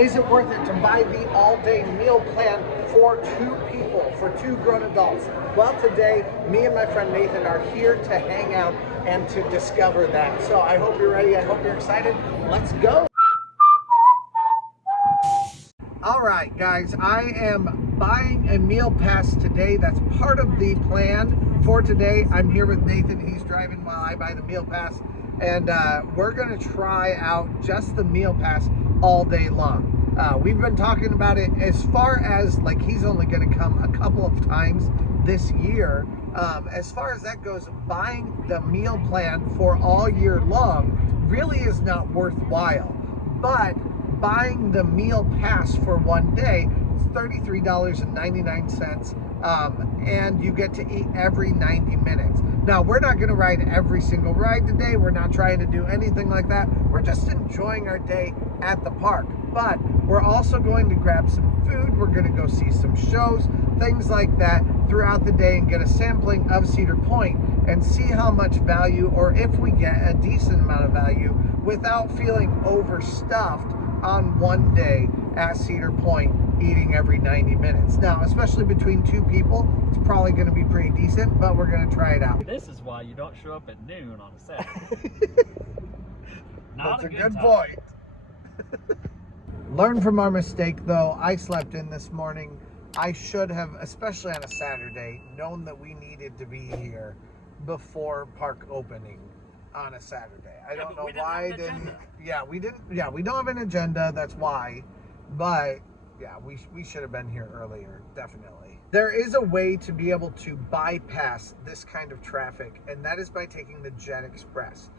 Is it worth it to buy the all-day meal plan for 2 people, for 2 grown adults? Well, today, me and my friend Nathan are here to hang out and to discover that. So I hope you're ready. I hope you're excited. Let's go. All right, guys, I am buying a meal pass today. That's part of the plan for today. I'm here with Nathan. He's driving while I buy the meal pass. And we're going to try out just the meal pass all day long. We've been talking about it as far as, like, he's only going to come a couple of times this year. As far as that goes, buying the meal plan for all year long really is not worthwhile. But buying the meal pass for one day, it's $33.99, and you get to eat every 90 minutes. Now, we're not going to ride every single ride today. We're not trying to do anything like that. We're just enjoying our day at the park. But we're also going to grab some food. We're going to go see some shows, things like that throughout the day, and get a sampling of Cedar Point and see how much value, or if we get a decent amount of value without feeling overstuffed on one day at Cedar Point, eating every 90 minutes. Now, especially between 2 people, it's probably going to be pretty decent, but we're going to try it out. This is why you don't show up at noon on a Saturday. That's a good point. Learn from our mistake, though. I slept in this morning. I should have, especially on a Saturday, known that we needed to be here before park opening on a Saturday. I don't know why I didn't. Yeah, we didn't. Yeah, we don't have an agenda. That's why. But yeah, we should have been here earlier, definitely. There is a way to be able to bypass this kind of traffic, and that is by taking the Jet Express.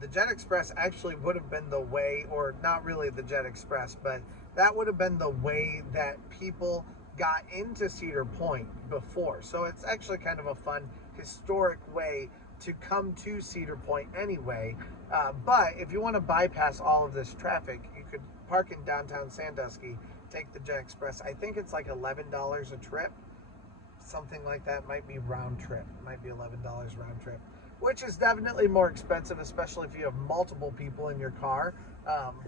The Jet Express actually would have been the way, or not really the Jet Express, but that would have been the way that people got into Cedar Point before. So it's actually kind of a fun, historic way to come to Cedar Point anyway. But if you want to bypass all of this traffic, you could park in downtown Sandusky, take the Jet Express. I think it's like $11 a trip, something like that. Might be round trip, might be $11 round trip, which is definitely more expensive, especially if you have multiple people in your car.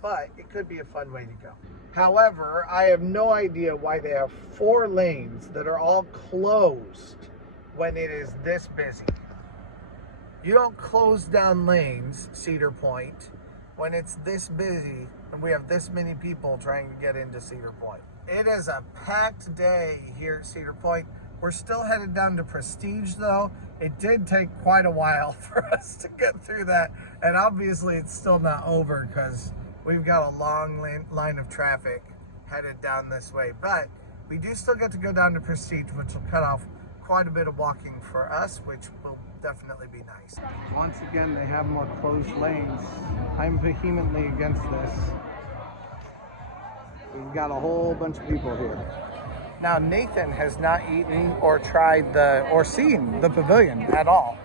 But it could be a fun way to go. However, I have no idea why they have 4 lanes that are all closed when it is this busy. You don't close down lanes, Cedar Point, when it's this busy and we have this many people trying to get into Cedar Point. It is a packed day here at Cedar Point. We're still headed down to Prestige, though. It did take quite a while for us to get through that, and obviously it's still not over because we've got a long line of traffic headed down this way. But we do still get to go down to Prestige, which will cut off quite a bit of walking for us, which will definitely be nice. Once again, they have more closed lanes. I'm vehemently against this. We've got a whole bunch of people here. Now, Nathan has not eaten or tried or seen the pavilion at all.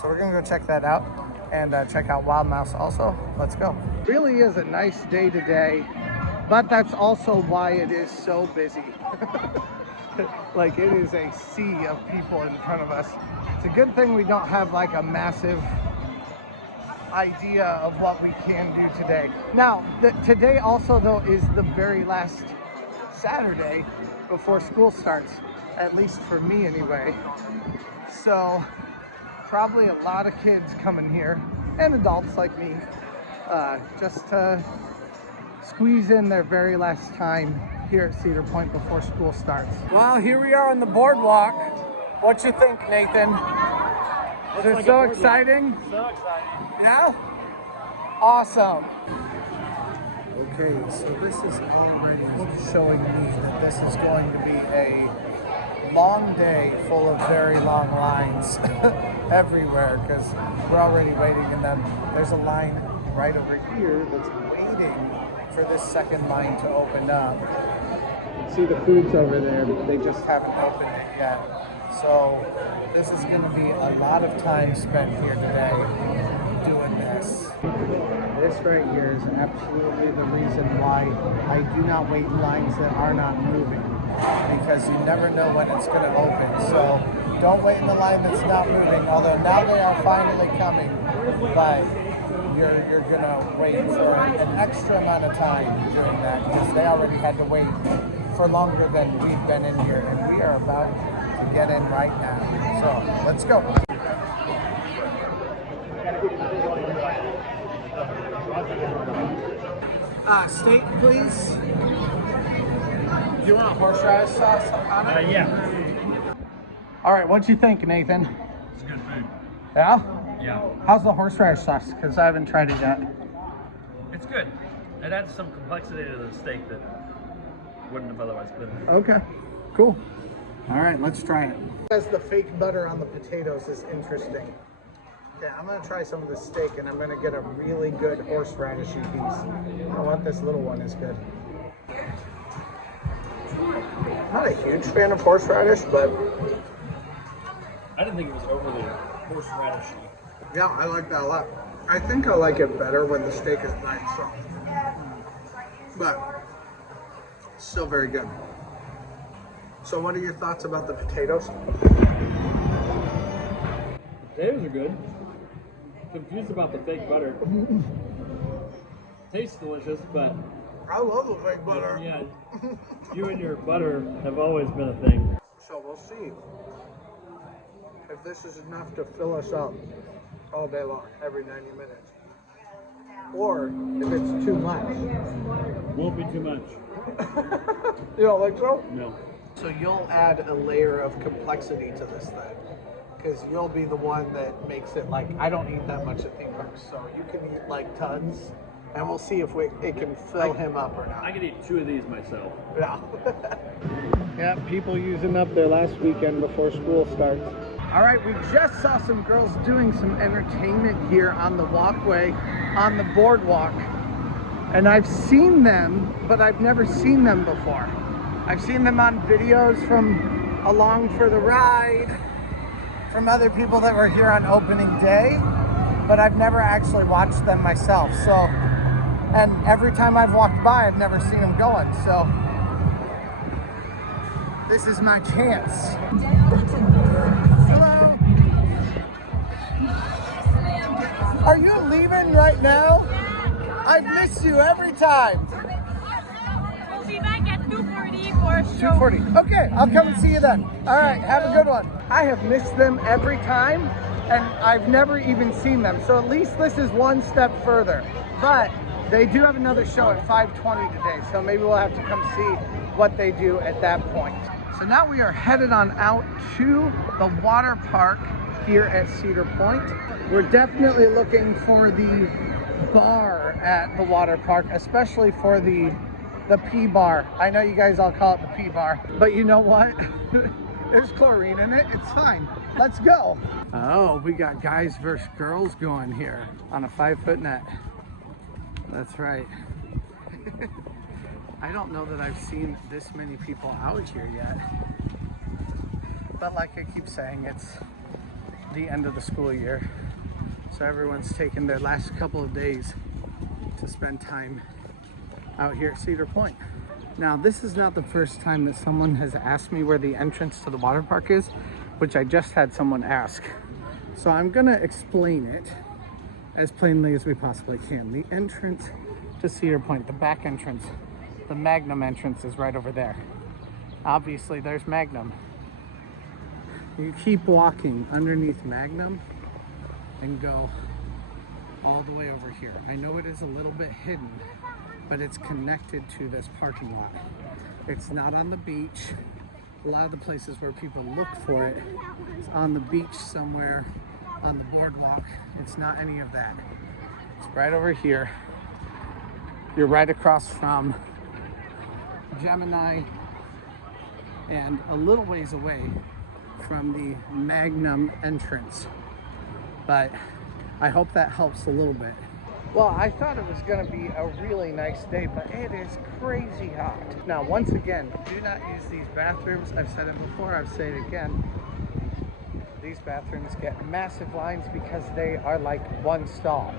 So we're gonna go check that out and check out Wild Mouse also. Let's go. It really is a nice day today, but that's also why it is so busy. Like, it is a sea of people in front of us. It's a good thing we don't have like a massive idea of what we can do today. Now, today also, though, is the very last Saturday before school starts, at least for me anyway. So probably a lot of kids coming here, and adults like me, just to squeeze in their very last time here at Cedar Point before school starts. Well, here we are on the boardwalk. What you think, Nathan? Is it so exciting? So exciting. Yeah? Awesome. Okay, so this is already showing me that this is going to be a long day full of very long lines everywhere, because we're already waiting, and then there's a line right over here that's waiting for this second line to open up. See, the food's over there, but they just haven't opened it yet. So this is going to be a lot of time spent here today doing this. This right here is absolutely the reason why I do not wait in lines that are not moving, because you never know when it's going to open. So don't wait in the line that's not moving, although now they are finally coming. But you're gonna wait for an extra amount of time doing that because they already had to wait for longer than we've been in here, and we are about to get in right now. So let's go. Steak, please. Do you want a horseradish sauce on it? Yeah. All right, what'd you think, Nathan? It's good food. Yeah? Yeah. How's the horseradish sauce? Because I haven't tried it yet. It's good. It adds some complexity to the steak that wouldn't have otherwise been there. Okay, cool. All right, let's try it. Because the fake butter on the potatoes is interesting. Okay, I'm gonna try some of the steak and I'm gonna get a really good horseradishy piece. You know what, this little one is good. Not a huge fan of horseradish, but I didn't think it was overly horseradishy. yeah, I like that a lot. I think I like it better when the steak is nice, so. But still very good. So what are your thoughts about the potatoes? Potatoes are good. Confused about the fake butter. Tastes delicious, but I love the fake butter. yeah, you and your butter have always been a thing. So we'll see if this is enough to fill us up all day long, every 90 minutes. Or if it's too much. Won't be too much. You don't like so? No. So you'll add a layer of complexity to this then. Because you'll be the one that makes it like, I don't eat that much at theme parks, so you can eat like tons. And we'll see if it can fill him up or not. I could eat 2 of these myself. Yeah. Yeah, people using up their last weekend before school starts. All right, we just saw some girls doing some entertainment here on the walkway, on the boardwalk. And I've seen them, but I've never seen them before. I've seen them on videos from Along for the Ride, from other people that were here on opening day, but I've never actually watched them myself. So, and every time I've walked by, I've never seen them going. So this is my chance. Hello. Are you leaving right now? I've missed you every time. We'll be back at 2:40 for a show. 2:40. Okay, I'll come and see you then. All right, have a good one. I have missed them every time, and I've never even seen them. So at least this is one step further. But they do have another show at 5:20 today, so maybe we'll have to come see what they do at that point. So now we are headed on out to the water park here at Cedar Point. We're definitely looking for the bar at the water park, especially for the P bar. I know you guys all call it the P bar, but you know what? There's chlorine in it. It's fine. Let's go. Oh, we got guys versus girls going here on a 5-foot net. That's right. I don't know that I've seen this many people out here yet. But like I keep saying, it's the end of the school year. So everyone's taking their last couple of days to spend time out here at Cedar Point. Now, this is not the first time that someone has asked me where the entrance to the water park is, which I just had someone ask. So I'm gonna explain it as plainly as we possibly can. The entrance to Cedar Point, the back entrance, the Magnum entrance is right over there. Obviously, there's Magnum. You keep walking underneath Magnum and go all the way over here. I know it is a little bit hidden, but it's connected to this parking lot. It's not on the beach. A lot of the places where people look for it, it's on the beach somewhere, on the boardwalk. It's not any of that. It's right over here. You're right across from Gemini and a little ways away from the Magnum entrance. But I hope that helps a little bit. Well, I thought it was going to be a really nice day, but it is crazy hot. Now, once again, do not use these bathrooms. I've said it before, I've said it again. These bathrooms get massive lines because they are like one stall.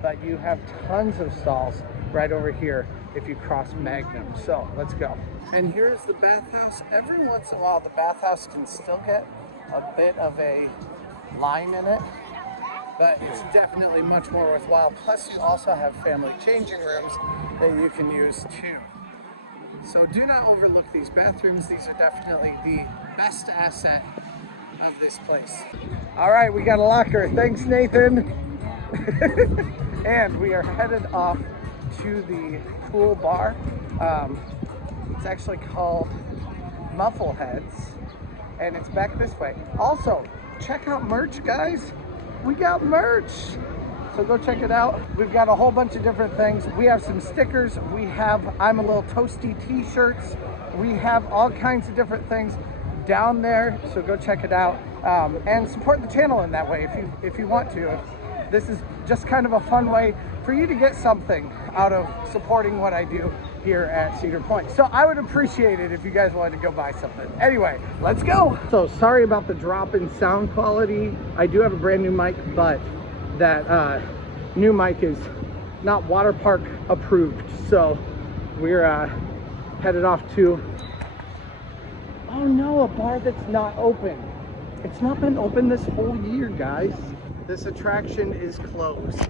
But you have tons of stalls right over here if you cross Magnum. So, let's go. And here's the bathhouse. Every once in a while, the bathhouse can still get a bit of a line in it. but it's definitely much more worthwhile. Plus, you also have family changing rooms that you can use too. So do not overlook these bathrooms. These are definitely the best asset of this place. All right, we got a locker. Thanks, Nathan. And we are headed off to the pool bar. It's actually called Muffleheads, and it's back this way. Also, check out merch, guys. We got merch. So go check it out. We've got a whole bunch of different things. We have some stickers. We have I'm a Little Toasty t-shirts. We have all kinds of different things down there. So go check it out and support the channel in that way if you want to. This is just kind of a fun way for you to get something out of supporting what I do here at Cedar Point. So I would appreciate it if you guys wanted to go buy something. Anyway, let's go. So sorry about the drop in sound quality. I do have a brand new mic, but that new mic is not water park approved. So we're headed off to, oh no, a bar that's not open. It's not been open this whole year, guys. This attraction is closed.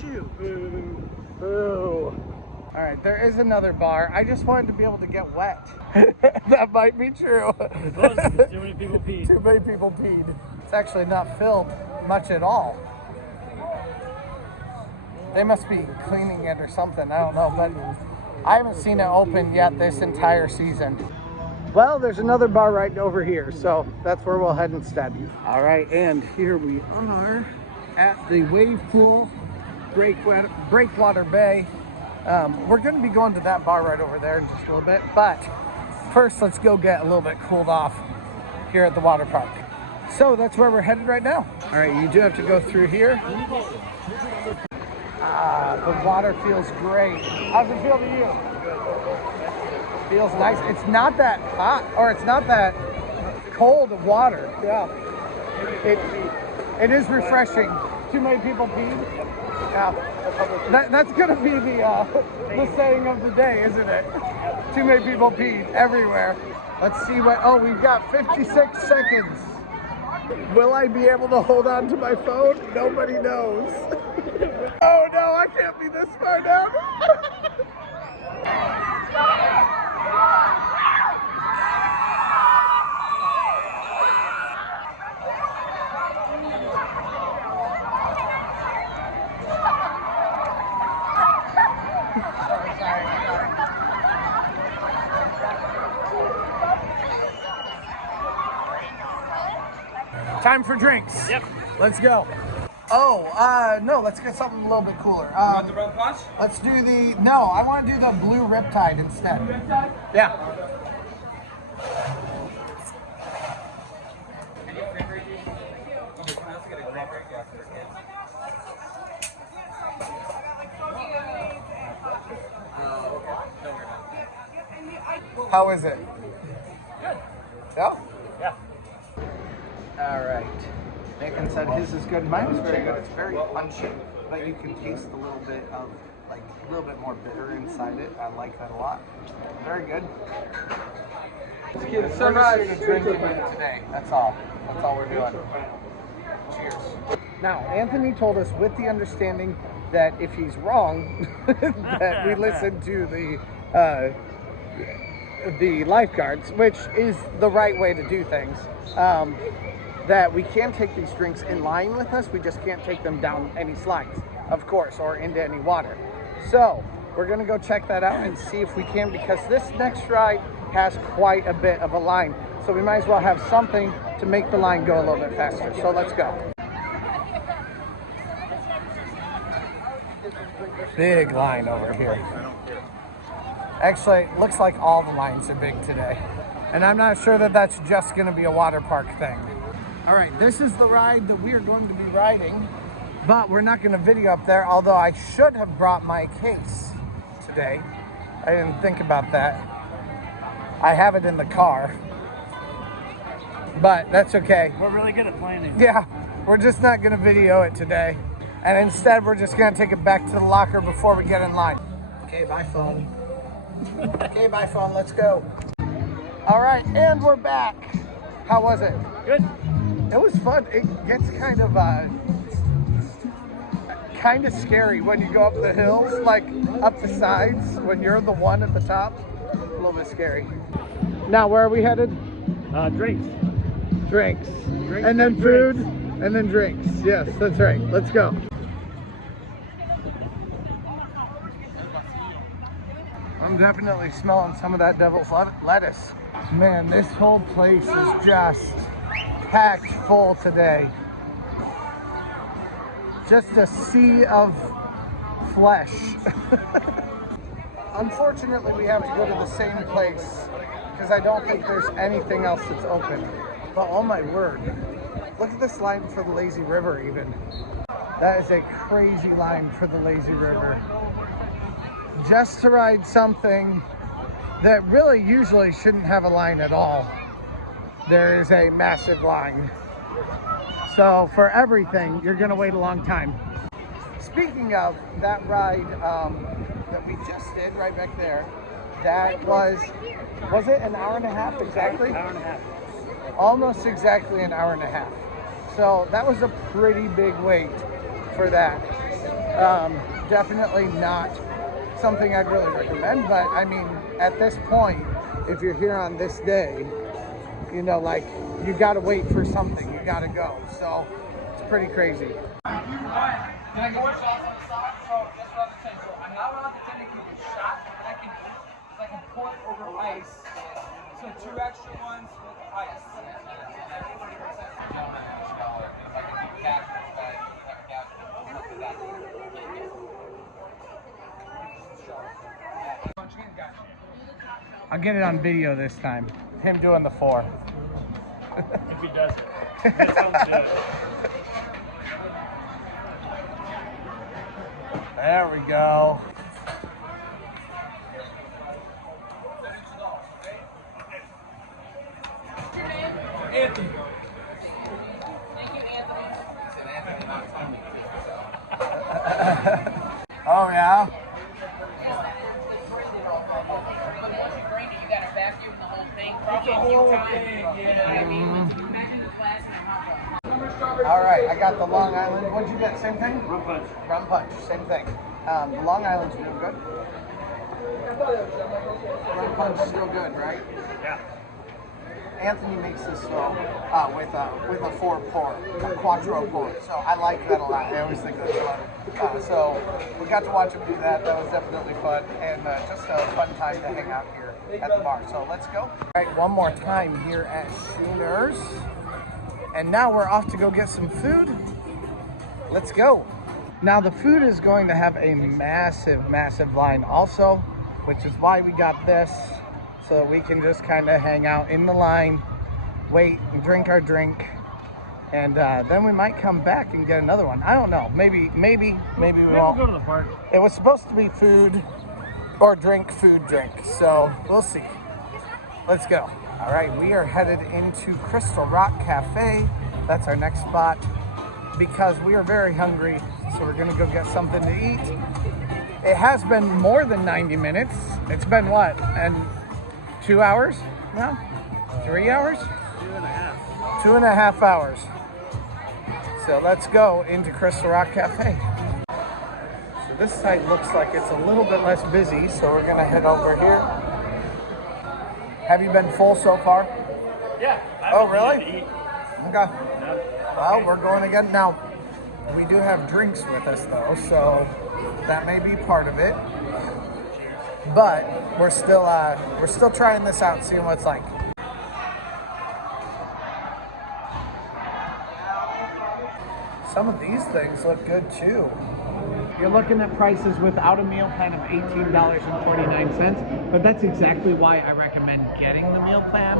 Shoot. Boo. Boo. All right, there is another bar. I just wanted to be able to get wet. That might be true. Too many people peed. Too many people peed. It's actually not filled much at all. They must be cleaning it or something. I don't know, but I haven't seen it open yet this entire season. Well, there's another bar right over here, so that's where we'll head instead. All right, and here we are at the wave pool, Breakwater Bay. We're going to be going to that bar right over there in just a little bit, but first let's go get a little bit cooled off here at the water park. So that's where we're headed right now. All right, you do have to go through here. The water feels great. How's it feel to you? Feels nice. It's not that hot, or it's not that cold of water. Yeah, it is refreshing. Too many people peed. Yeah, that's gonna be the saying of the day, isn't it? Too many people peed everywhere. Let's see what. Oh, we've got 56 seconds. Will I be able to hold on to my phone? Nobody knows. Oh no, I can't be this far down. Time for drinks. Yep. Let's go. Oh, no, let's get something a little bit cooler. You want the rum punch? Let's do the, no, I want to do the blue Riptide instead. Riptide? Yeah. How is it? Good. Yeah? Yeah. All right. Nathan said his is good. Mine is very good. It's very punchy, but you can taste a little bit of, like, a little bit more bitter inside it. I like that a lot. Very good. Let's get sunrise drinking today. That's all. That's all we're doing. Cheers. Now, Anthony told us with the understanding that if he's wrong, that we listen to the lifeguards, which is the right way to do things. That we can take these drinks in line with us, we just can't take them down any slides, of course, or into any water. So we're gonna go check that out and see if we can, because this next ride has quite a bit of a line. So we might as well have something to make the line go a little bit faster. So let's go. Big line over here. Actually, it looks like all the lines are big today. And I'm not sure that that's just gonna be a water park thing. All right, this is the ride that we are going to be riding, but we're not gonna video up there, although I should have brought my case today. I didn't think about that. I have it in the car, but that's okay. We're really good at planning. Yeah, we're just not gonna video it today. And instead, we're just gonna take it back to the locker before we get in line. Okay, bye phone. Okay, bye phone, let's go. All right, and we're back. How was it? Good. It was fun. It gets kind of kind of scary when you go up the hills, like up the sides, when you're the one at the top. A little bit scary. Now, where are we headed? Drinks. Drinks. Drinks And then and food, drinks. and then drinks. Yes, that's right. Let's go. I'm definitely smelling some of that devil's lettuce. Man, this whole place is just packed full today. Just a sea of flesh. Unfortunately, we have to go to the same place because I don't think there's anything else that's open. But oh my word, look at this line for the Lazy River even. That is a crazy line for the Lazy River. Just to ride something that really usually shouldn't have a line at all, there is a massive line. So for everything, you're gonna wait a long time. Speaking of that ride that we just did right back there, that was it an hour and a half exactly? Hour and a half. Almost exactly an hour and a half. So that was a pretty big wait for that. Definitely not something I'd really recommend, but I mean, at this point, if you're here on this day, you know, like, you gotta wait for something, you gotta go. So it's pretty crazy. Can I go with sauce on the side? So that's what I'm saying. So I'm not allowed to technically do shot. What I can do is I can pour it over ice. So 2 extra ones with ice. I'll get it on video this time. Him doing the 4. If he does it. That sounds good. There we go. Anthony. Oh yeah? It's a whole thing, yeah. All right, I got the Long Island. What'd you get? Same thing? Rum punch. Rum punch, same thing. The Long Island's real good. Rum punch still good, right? Yeah. Anthony makes this slow with a 4 pour, a quattro pour. So I like that a lot. I always think that's fun. So we got to watch him do that. That was definitely fun, and just a fun time to hang out here at the bar. So let's go. All right, one more time here at Sooners. And now we're off to go get some food. Let's go. Now the food is going to have a massive, massive line also, which is why we got this, so that we can just kind of hang out in the line, wait and drink our drink, and then we might come back and get another one. I don't know. Maybe we won't. We'll go to the park. It was supposed to be food or drink, so we'll see. Let's go. All right, we are headed into Crystal Rock Cafe. That's our next spot because we are very hungry, so we're gonna go get something to eat. It has been more than 90 minutes. It's been what, and 2 hours now? 3 hours? 2.5. 2.5 hours. So let's go into Crystal Rock Cafe. So this side looks like it's a little bit less busy, so we're gonna head over here. Have you been full so far? Yeah. Oh, really? To eat. Okay. No. Well, we're going again. Now, we do have drinks with us though, so that may be part of it. But we're still trying this out, seeing what it's like. Some of these things look good too. You're looking at prices without a meal plan of $18.49, but that's exactly why I recommend getting the meal plan.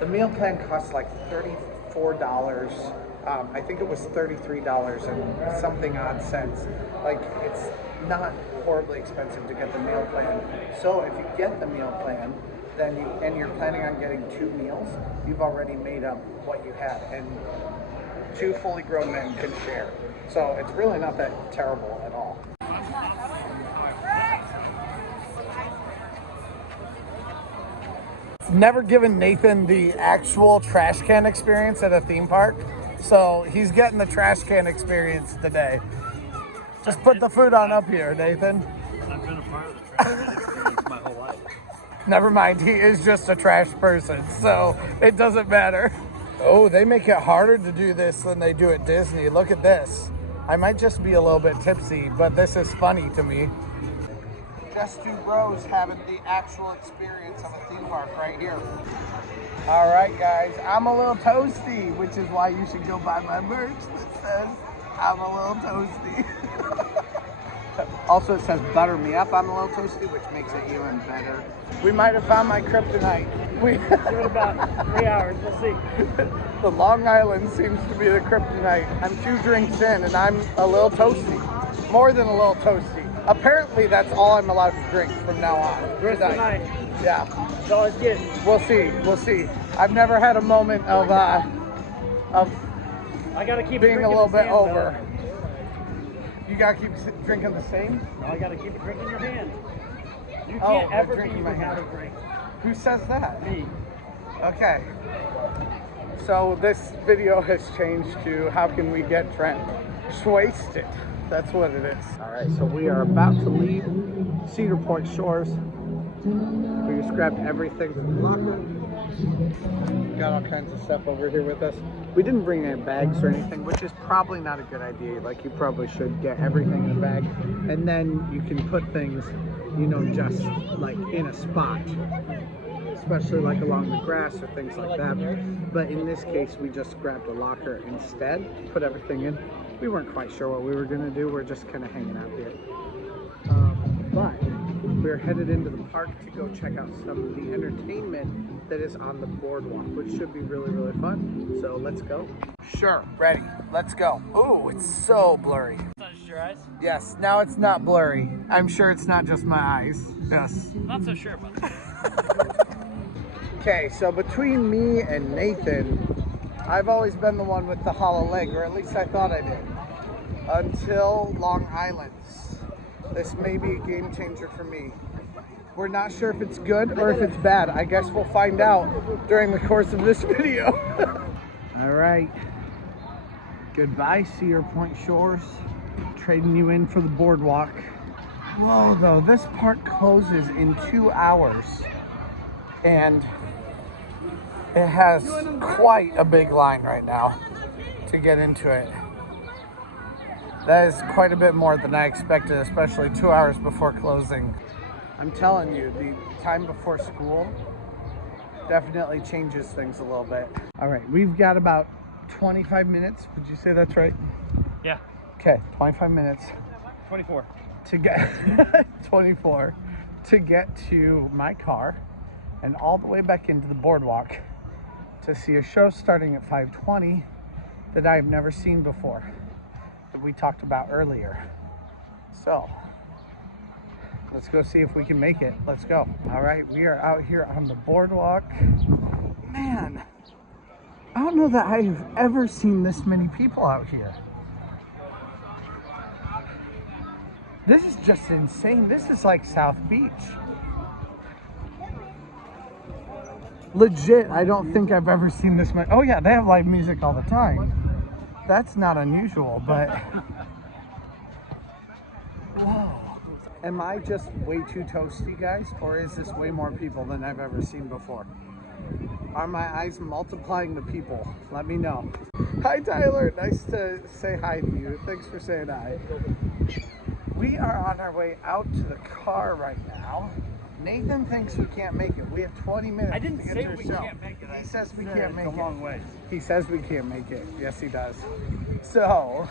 The meal plan costs like $34. I think it was $33 and something odd cents. Like, it's not horribly expensive to get the meal plan. So if you get the meal plan, then you're planning on getting 2 meals, you've already made up what you had, and 2 fully grown men can share. So it's really not that terrible at all. Never given Nathan the actual trash can experience at a theme park, so he's getting the trash can experience today. Just put the food on up here, Nathan. I've been a part of the trash experience my whole life. Never mind, he is just a trash person, so it doesn't matter. Oh, they make it harder to do this than they do at Disney. Look at this. I might just be a little bit tipsy, but this is funny to me. Just two bros having the actual experience of a theme park right here. All right, guys, I'm a little toasty, which is why you should go buy my merch that says I'm a little toasty. Also, it says butter me up, I'm a little toasty, which makes it even better. We might have found my kryptonite. Give it about 3 hours, we'll see. The Long Island seems to be the kryptonite. I'm 2 drinks in and I'm a little toasty. More than a little toasty. Apparently that's all I'm allowed to drink from now on. Kryptonite. Yeah. That's all it's getting. We'll see, we'll see. I've never had a moment of I gotta keep being it a little the bit same, over. though. You gotta keep drinking the same? No, I gotta keep it drinking in your hand. You Oh, can't but ever drinking be my without a hand. drink. Who says that? Me. Okay. So this video has changed to how can we get Trent wasted. That's what it is. All right, so we are about to leave Cedar Point Shores. We just grabbed everything from the locker. Got all kinds of stuff over here with us. We didn't bring any bags or anything, which is probably not a good idea. Like, you probably should get everything in a bag, and then you can put things, you know, just like in a spot, especially like along the grass or things like that. But in this case, we just grabbed a locker instead to put everything in. We weren't quite sure what we were gonna do. We're just kind of hanging out here. But we're headed into the park to go check out some of the entertainment that is on the boardwalk, which should be really, really fun. So let's go. Sure, ready. Let's go. Ooh, it's so blurry. Not just your eyes? Yes, now it's not blurry. I'm sure it's not just my eyes. Yes. Not so sure about that. Okay, so between me and Nathan, I've always been the one with the hollow leg, or at least I thought I did. Until Long Island. This may be a game changer for me. We're not sure if it's good or if it's bad. I guess we'll find out during the course of this video. All right. Goodbye, Cedar Point Shores. Trading you in for the boardwalk. Whoa, though, this park closes in 2 hours. And it has quite a big line right now to get into it. That is quite a bit more than I expected, especially 2 hours before closing. I'm telling you, the time before school definitely changes things a little bit. All right, we've got about 25 minutes. Would you say that's right? Yeah. Okay, 25 minutes 24. to get 24 to get to my car and all the way back into the boardwalk to see a show starting at 5:20 that I've never seen before, that we talked about earlier. So let's go see if we can make it. Let's go. All right, we are out here on the boardwalk. Man, I don't know that I've ever seen this many people out here. This is just insane. This is like South Beach. Legit, I don't think I've ever seen this much. Oh yeah, they have live music all the time. That's not unusual, but whoa. Am I just way too toasty, guys? Or is this way more people than I've ever seen before? Are my eyes multiplying the people? Let me know. Hi, Tyler. Nice to say hi to you. Thanks for saying hi. We are on our way out to the car right now. Nathan thinks we can't make it. We have 20 minutes I didn't to get say to we the show. can't make it. He says we said can't make it's it. a long way. He says we can't make it. Yes, he does. So,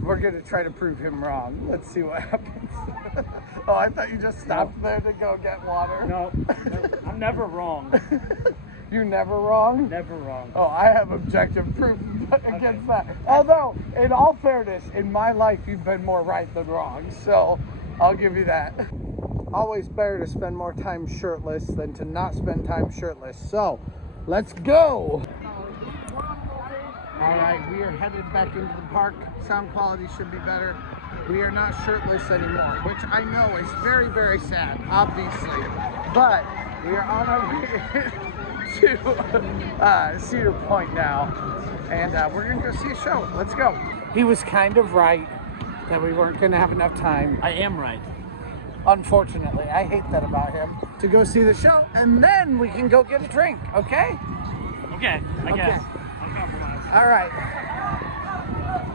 we're going to try to prove him wrong. Let's see what happens. Oh, I thought you just stopped there to go get water. No, I'm never wrong. You're never wrong? Never wrong. Oh, I have objective proof against that. Although, in all fairness, in my life, you've been more right than wrong. So, I'll give you that. Always better to spend more time shirtless than to not spend time shirtless. So, let's go! Alright, we are headed back into the park. Sound quality should be better. We are not shirtless anymore, which I know is very, very sad, obviously. But we are on our way to Cedar Point now. And we're going to go see a show. Let's go. He was kind of right. that we weren't going to have enough time. I am right. Unfortunately, I hate that about him. To go see the show, and then we can go get a drink, okay? Okay, I guess. I'll compromise. All right.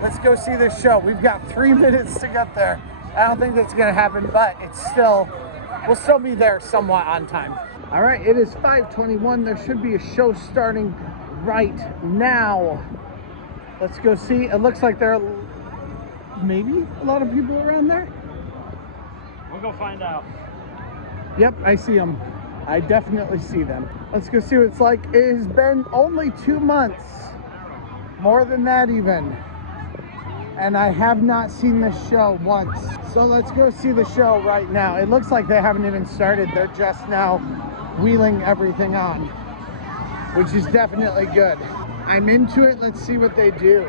Let's go see the show. We've got 3 minutes to get there. I don't think that's going to happen, but we'll still be there somewhat on time. All right, it is 5:21. There should be a show starting right now. Let's go see. It looks like there are maybe a lot of people around there. We'll go find out. Yep, I see them. I definitely see them. Let's go see what it's like. It has been only 2 months. More than that even. And I have not seen this show once. So let's go see the show right now. It looks like they haven't even started. They're just now wheeling everything on, which is definitely good. I'm into it. Let's see what they do.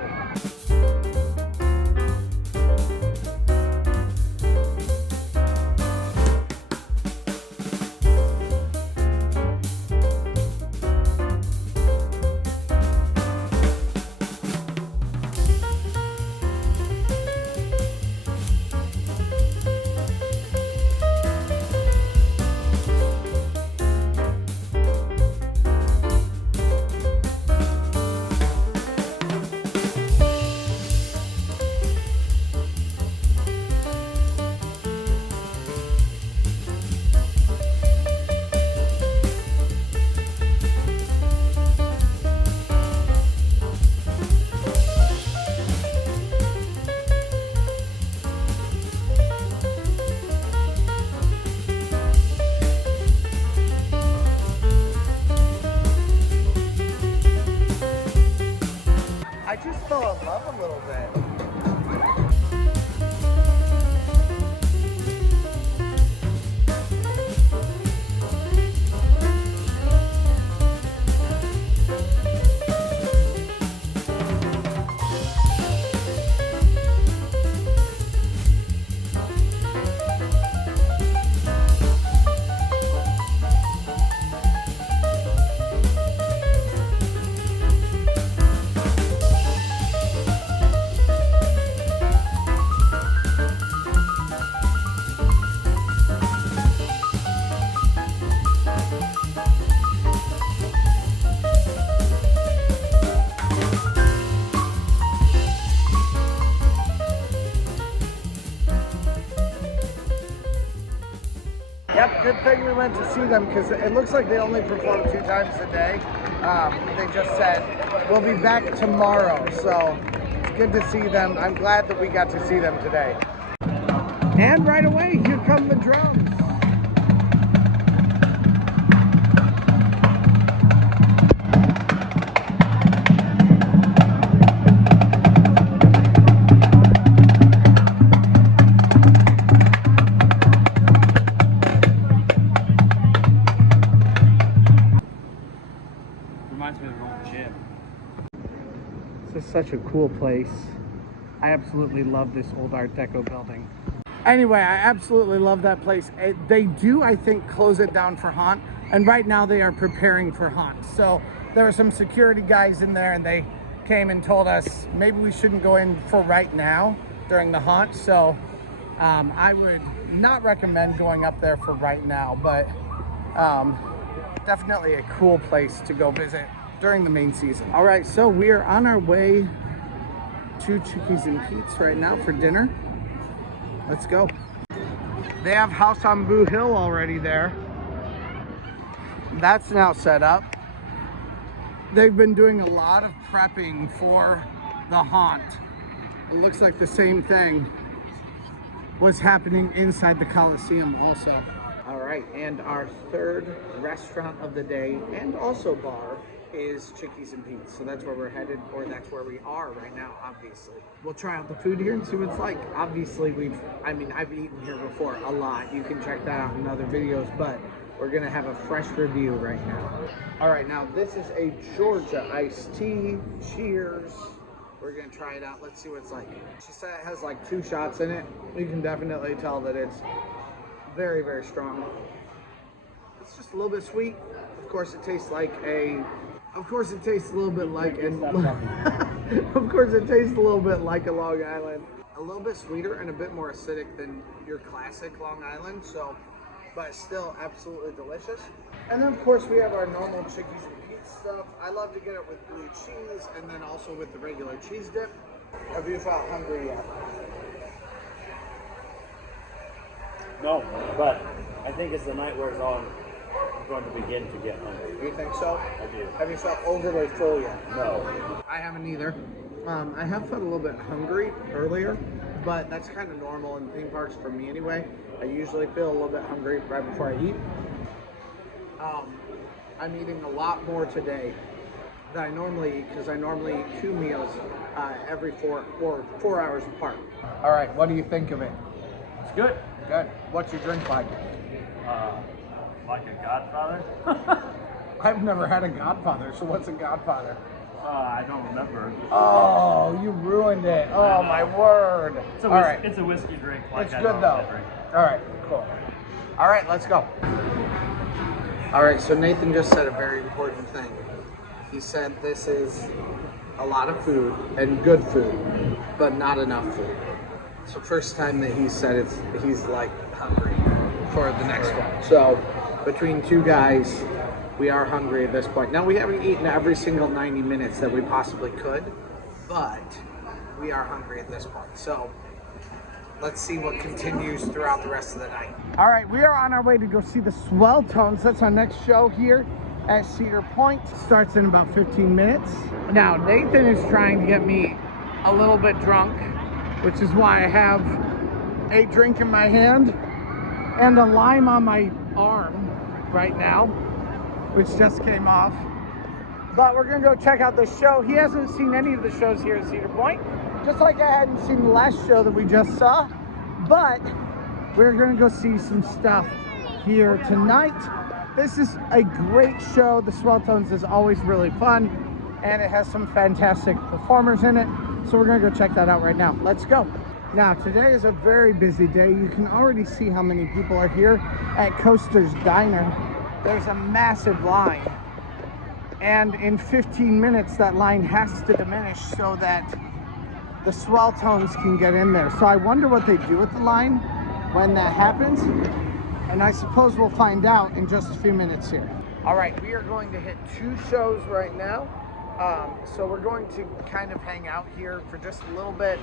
I just fell in love a little bit. Yep, good thing we went to see them because it looks like they only perform 2 times a day. They just said, we'll be back tomorrow, so it's good to see them. I'm glad that we got to see them today. And right away, here come the drums. Reminds me of an old gym. This is such a cool place. I absolutely love this old Art Deco building. Anyway, I absolutely love that place. They do, I think, close it down for haunt, and right now they are preparing for haunt. So there were some security guys in there, and they came and told us maybe we shouldn't go in for right now during the haunt. So I would not recommend going up there for right now, but definitely a cool place to go visit during the main season. All right, so we are on our way to Chickie's and Pete's right now for dinner. Let's go. They have House on Boo Hill already there. That's now set up. They've been doing a lot of prepping for the haunt. It looks like the same thing was happening inside the Coliseum also. All right, and our third restaurant of the day and also bar is Chickie's and Pete's. So that's where we're headed, or that's where we are right now, obviously. We'll try out the food here and see what it's like. Obviously, I've eaten here before a lot. You can check that out in other videos, but we're gonna have a fresh review right now. All right, now this is a Georgia iced tea. Cheers. We're gonna try it out. Let's see what it's like. She said it has like 2 shots in it. You can definitely tell that it's very, very strong. It's just a little bit sweet. Of course, it tastes like a. Of course, it tastes a little bit like. Of course, it tastes a little bit like a Long Island. a little bit sweeter and a bit more acidic than your classic Long Island, so, but still absolutely delicious. And then of course we have our normal Chickie's Repeat stuff. I love to get it with blue cheese and then also with the regular cheese dip. Have you felt hungry yet? No, but I think as the night wears on, I'm going to begin to get hungry. You think so? I do. Have you felt overly full yet? No. I haven't either. I have felt a little bit hungry earlier, but that's kind of normal in theme parks for me anyway. I usually feel a little bit hungry right before I eat. I'm eating a lot more today than I normally eat because I normally eat 2 meals every 4 hours apart. All right, what do you think of it? It's good. Good. What's your drink like? Like a Godfather? I've never had a Godfather, so what's a Godfather? I don't remember. Oh, you ruined it. Oh, my word. It's a, All right. It's a whiskey drink. Like It's I good though. drink. All right, cool. All right, let's go. All right, so Nathan just said a very important thing. He said this is a lot of food and good food, but not enough food. It's the first time that he said he's like hungry for the next one. So between two guys, we are hungry at this point. Now we haven't eaten every single 90 minutes that we possibly could, but we are hungry at this point. So let's see what continues throughout the rest of the night. All right, we are on our way to go see the Swell Tones. That's our next show here at Cedar Point. Starts in about 15 minutes. Now, Nathan is trying to get me a little bit drunk, which is why I have a drink in my hand and a lime on my arm right now, which just came off. But we're gonna go check out the show. He hasn't seen any of the shows here at Cedar Point, just like I hadn't seen the last show that we just saw. But we're gonna go see some stuff here tonight. This is a great show. The Swell Tones is always really fun, and it has some fantastic performers in it. So we're gonna go check that out right now. Let's go. Now, today is a very busy day. You can already see how many people are here at Coaster's Diner. There's a massive line. And in 15 minutes, that line has to diminish so that the Swell Tones can get in there. So I wonder what they do with the line when that happens. And I suppose we'll find out in just a few minutes here. All right, we are going to hit 2 shows right now. So we're going to kind of hang out here for just a little bit.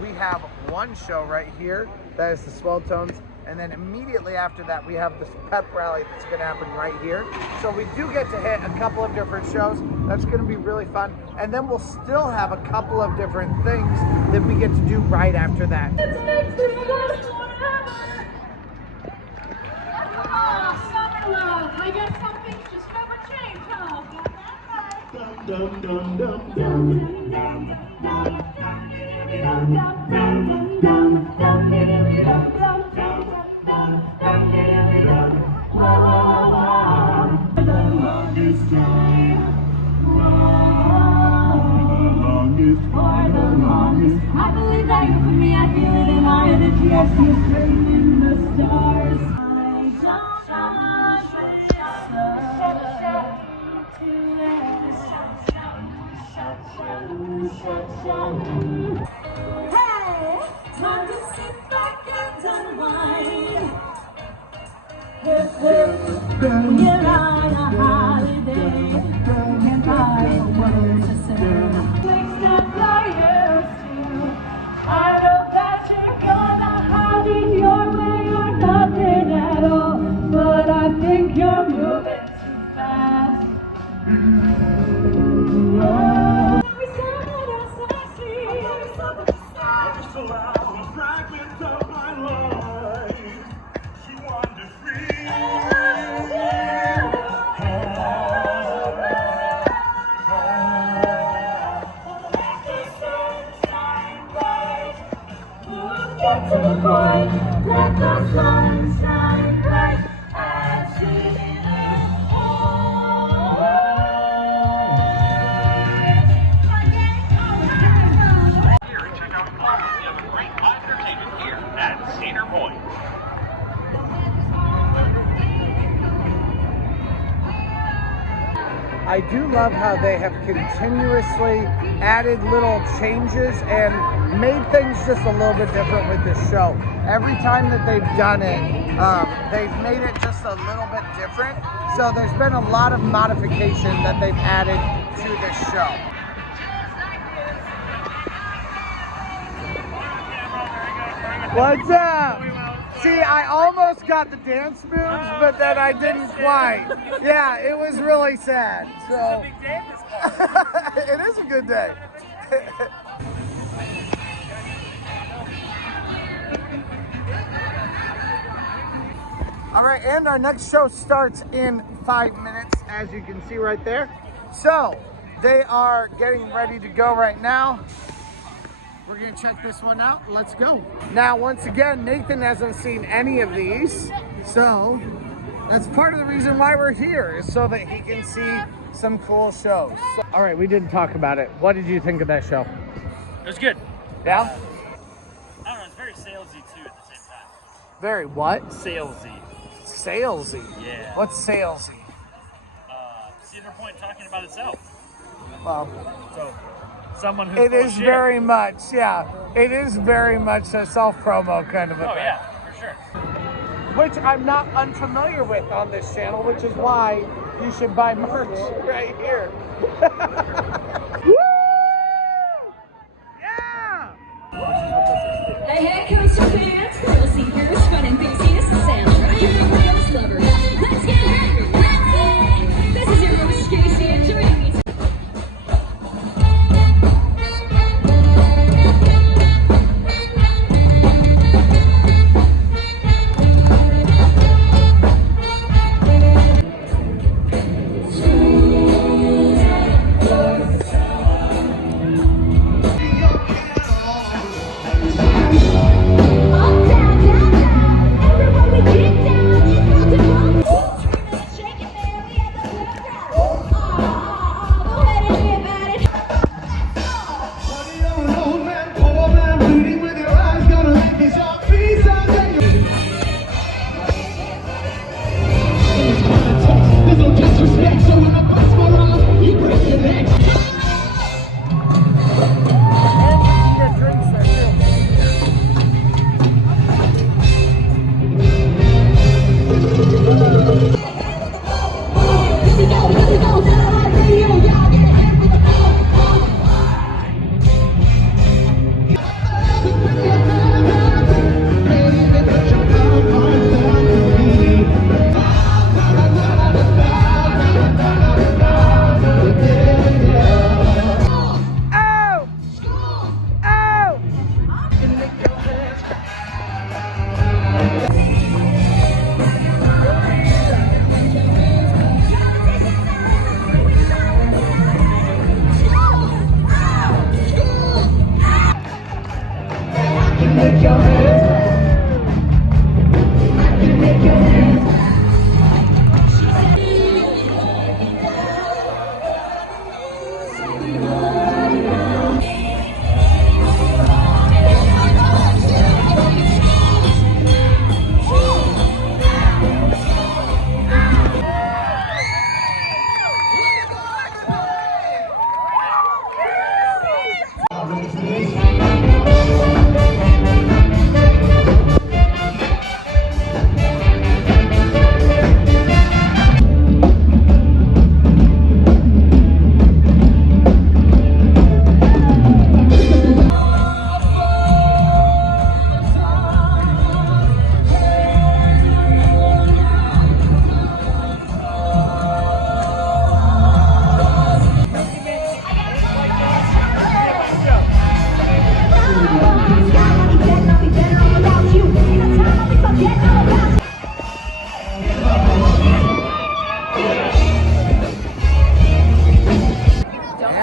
We have one show right here, that is the Swell Tones. And then immediately after that, we have this pep rally that's gonna happen right here. So we do get to hit a couple of different shows. That's gonna be really fun. And then we'll still have a couple of different things that we get to do right after that. I guess some things just never change, huh? I believe that you're for me. I feel it in my energy. I see it written in the stars. Hey, time to sit back and unwind. Hip, hip, you're on a holiday. And I have words to say. Things that I used to. I know that you're gonna have it your way or nothing at all. But I think you're moving too fast. To the point, let the sun shine bright as she is on. I do love how they have continuously added little changes and made things just a little bit different with this show. Every time that they've done it, they've made it just a little bit different. So there's been a lot of modification that they've added to this show. What's up? See, I almost got the dance moves, but then I didn't quite. Yeah, it was really sad. So it is a good day. All right, and our next show starts in 5 minutes, as you can see right there. So they are getting ready to go right now. We're gonna check this one out. Let's go. Now, once again, Nathan hasn't seen any of these, so that's part of the reason why we're here, is so that he can see some cool shows. So, all right, we didn't talk about it. What did you think of that show? It was good. Yeah? I don't know, it's very salesy too at the same time. Very what? Salesy. Salesy? Yeah. What's salesy? Cedar Point talking about itself. Well, So, someone who's it full of is shit. very much, yeah. It is very much a self-promo kind of a Oh thing. yeah, for sure. Which I'm not unfamiliar with on this channel, which is why you should buy merch right here. Woo! Yeah! Hey, hey, coaster fans, thrill seekers, fun enthusiasts, and rock and roll lovers. Let's get ready, let's This is your host, Tracey, and joining me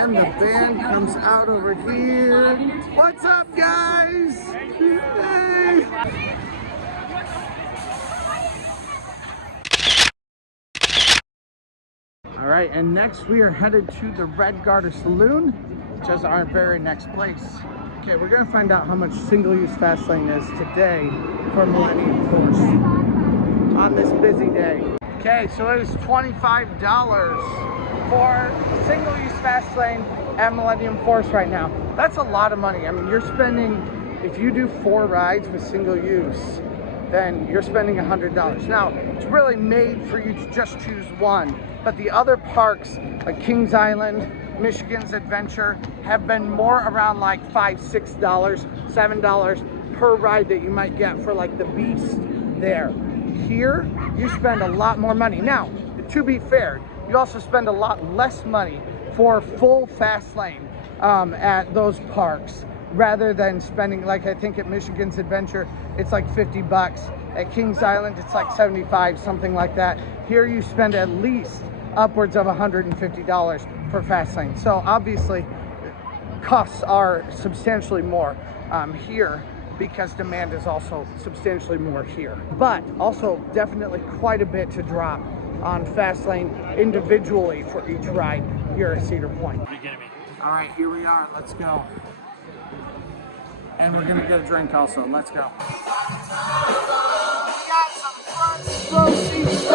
And the band comes out over here. What's up, guys? Hey. All right, and next we are headed to the Red Garter Saloon, which is our very next place. Okay, we're gonna find out how much single-use Fastlane is today for Millennium Force on this busy day. Okay, so it is $25 for single-use fast lane at Millennium Force right now. That's a lot of money. I mean, you're spending, if you do 4 rides with single use, then you're spending $100. Now, it's really made for you to just choose one, but the other parks, like Kings Island, Michigan's Adventure, have been more around like $5, $6, $7 per ride that you might get for like the Beast there. Here, you spend a lot more money. Now, to be fair, you also spend a lot less money for full fast lane at those parks, rather than spending, like I think at Michigan's Adventure, it's like 50 bucks. At Kings Island, it's like 75, something like that. Here you spend at least upwards of $150 for fast lane. So obviously, costs are substantially more here, because demand is also substantially more here. But also definitely quite a bit to drop on fast lane individually for each ride here at Cedar Point. Are you kidding me? All right, here we are, let's go. And we're gonna get a drink also, let's go. We got some front row seats.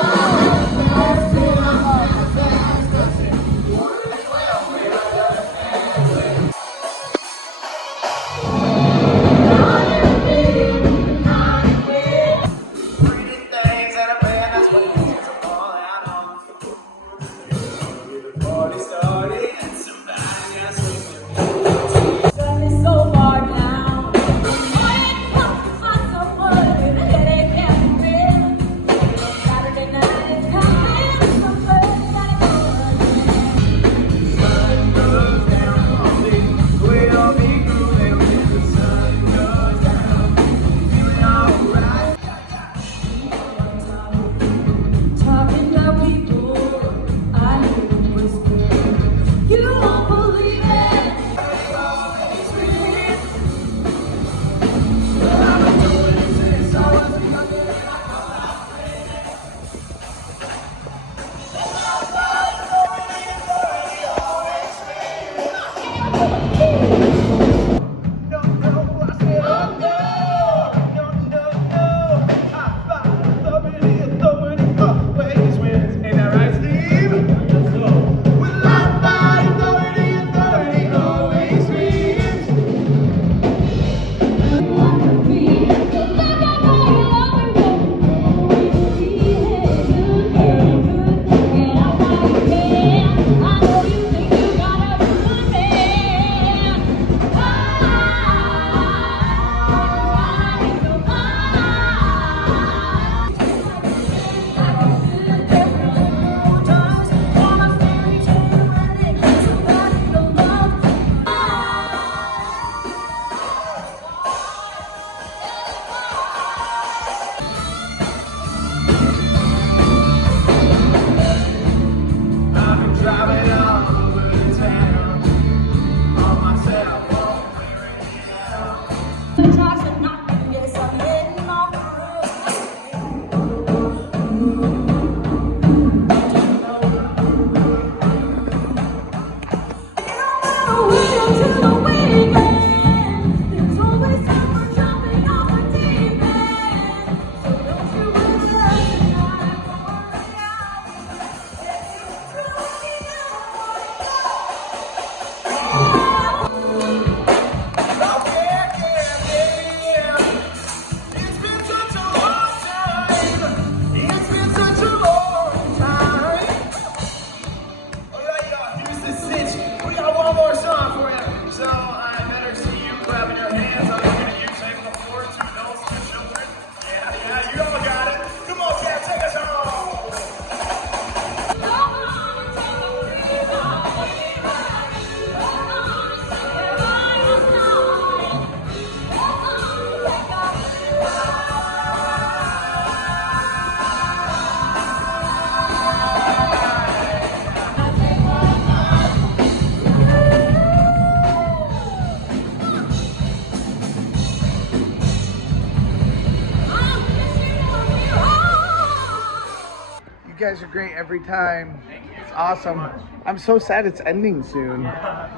You guys are great every time. It's awesome. I'm so sad it's ending soon. Now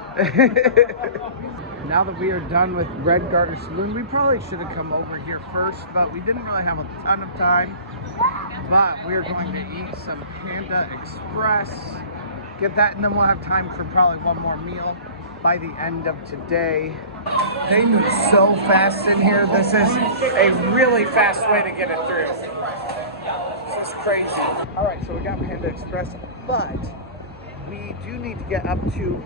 that we are done with Red Garter Saloon, we probably should have come over here first, but we didn't really have a ton of time. But we're going to eat some Panda Express get that, and then we'll have time for probably one more meal by the end of today. They move so fast in here. This is a really fast way to get it through. This is crazy. All right, so we got Panda Express, but we do need to get up to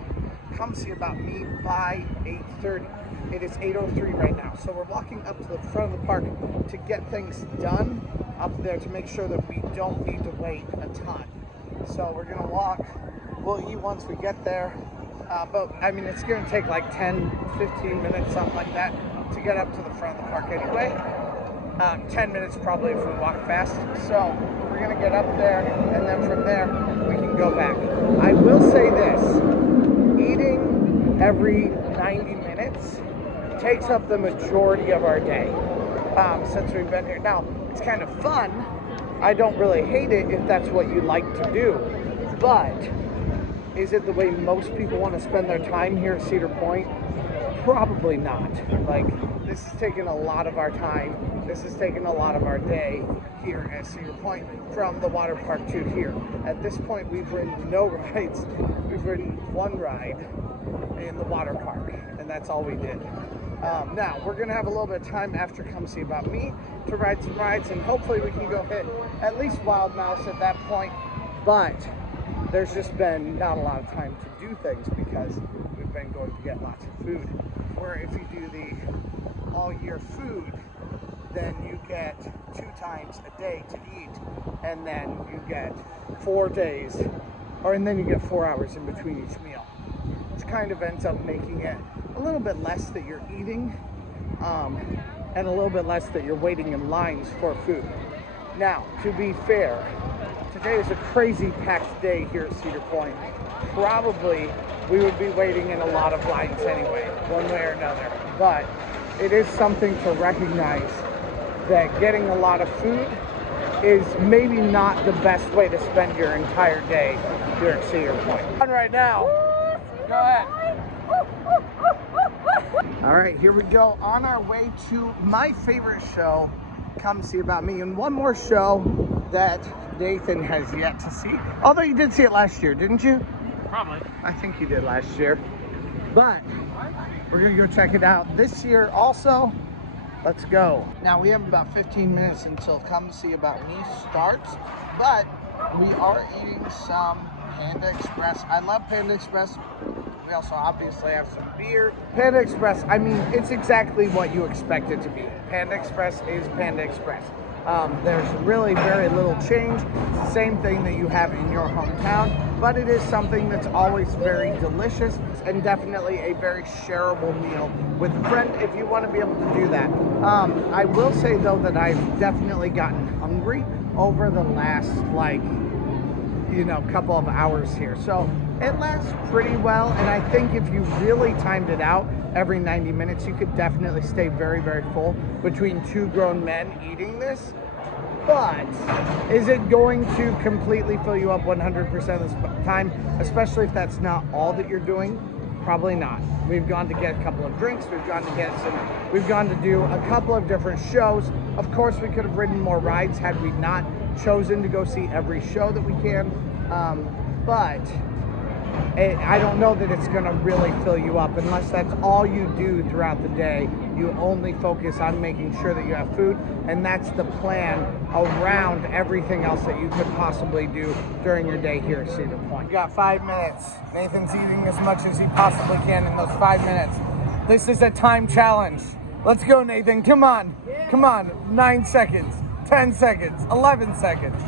Come See About Me by 8:30. It is 8:03 right now, so we're walking up to the front of the park to get things done up there to make sure that we don't need to wait a ton. So we're gonna walk. We'll eat once we get there, but I mean it's gonna take like 10-15 minutes, something like that, to get up to the front of the park anyway. 10 minutes probably if we walk fast. So we're gonna get up there, and then from there we can go back. I will say this, eating every 90 minutes takes up the majority of our day since we've been here. Now, it's kind of fun. I don't really hate it if that's what you like to do, but is it the way most people want to spend their time here at Cedar Point? Probably not. Like, this is taking a lot of our time. This is taking a lot of our day here at Cedar Point from the water park to here. At this point, we've ridden no rides. We've ridden one ride in the water park, and that's all we did. Now, we're going to have a little bit of time after Come See About Me to ride some rides, and hopefully we can go hit at least Wild Mouse at that point, but there's just been not a lot of time to do things because we've been going to get lots of food. Where if you do the all year food, then you get 2 times a day to eat, and then you get 4 days, and then you get 4 hours in between each meal, which kind of ends up making it a little bit less that you're eating, and a little bit less that you're waiting in lines for food. Now, to be fair, today is a crazy packed day here at Cedar Point. Probably we would be waiting in a lot of lines anyway, one way or another. But it is something to recognize that getting a lot of food is maybe not the best way to spend your entire day here at Cedar Point. On right now. Go ahead. All right, here we go on our way to my favorite show, Come See About Me, and one more show that Nathan has yet to see. Although you did see it last year, didn't you? Probably. I think you did last year. But we're gonna go check it out this year also. Let's go. Now we have about 15 minutes until Come See About Me starts, but we are eating some Panda Express. I love Panda Express. We also obviously have some beer. Panda Express, I mean, it's exactly what you expect it to be. Panda Express is Panda Express. There's really very little change. It's the same thing that you have in your hometown, but it is something that's always very delicious and definitely a very shareable meal with a friend if you want to be able to do that. I will say though that I've definitely gotten hungry over the last couple of hours here. So it lasts pretty well, and I think if you really timed it out every 90 minutes, you could definitely stay very, very full between 2 grown men eating this. But is it going to completely fill you up 100% of the time, especially if that's not all that you're doing? Probably not. We've gone to get a couple of drinks, we've gone to do a couple of different shows. Of course, we could have ridden more rides had we not chosen to go see every show that we can, but I don't know that it's going to really fill you up unless that's all you do throughout the day. You only focus on making sure that you have food, and that's the plan around everything else that you could possibly do during your day here at Cedar Point. We got 5 minutes. Nathan's eating as much as he possibly can in those 5 minutes. This is a time challenge. Let's go, Nathan. Come on. Come on. 9 seconds, 10 seconds, 11 seconds.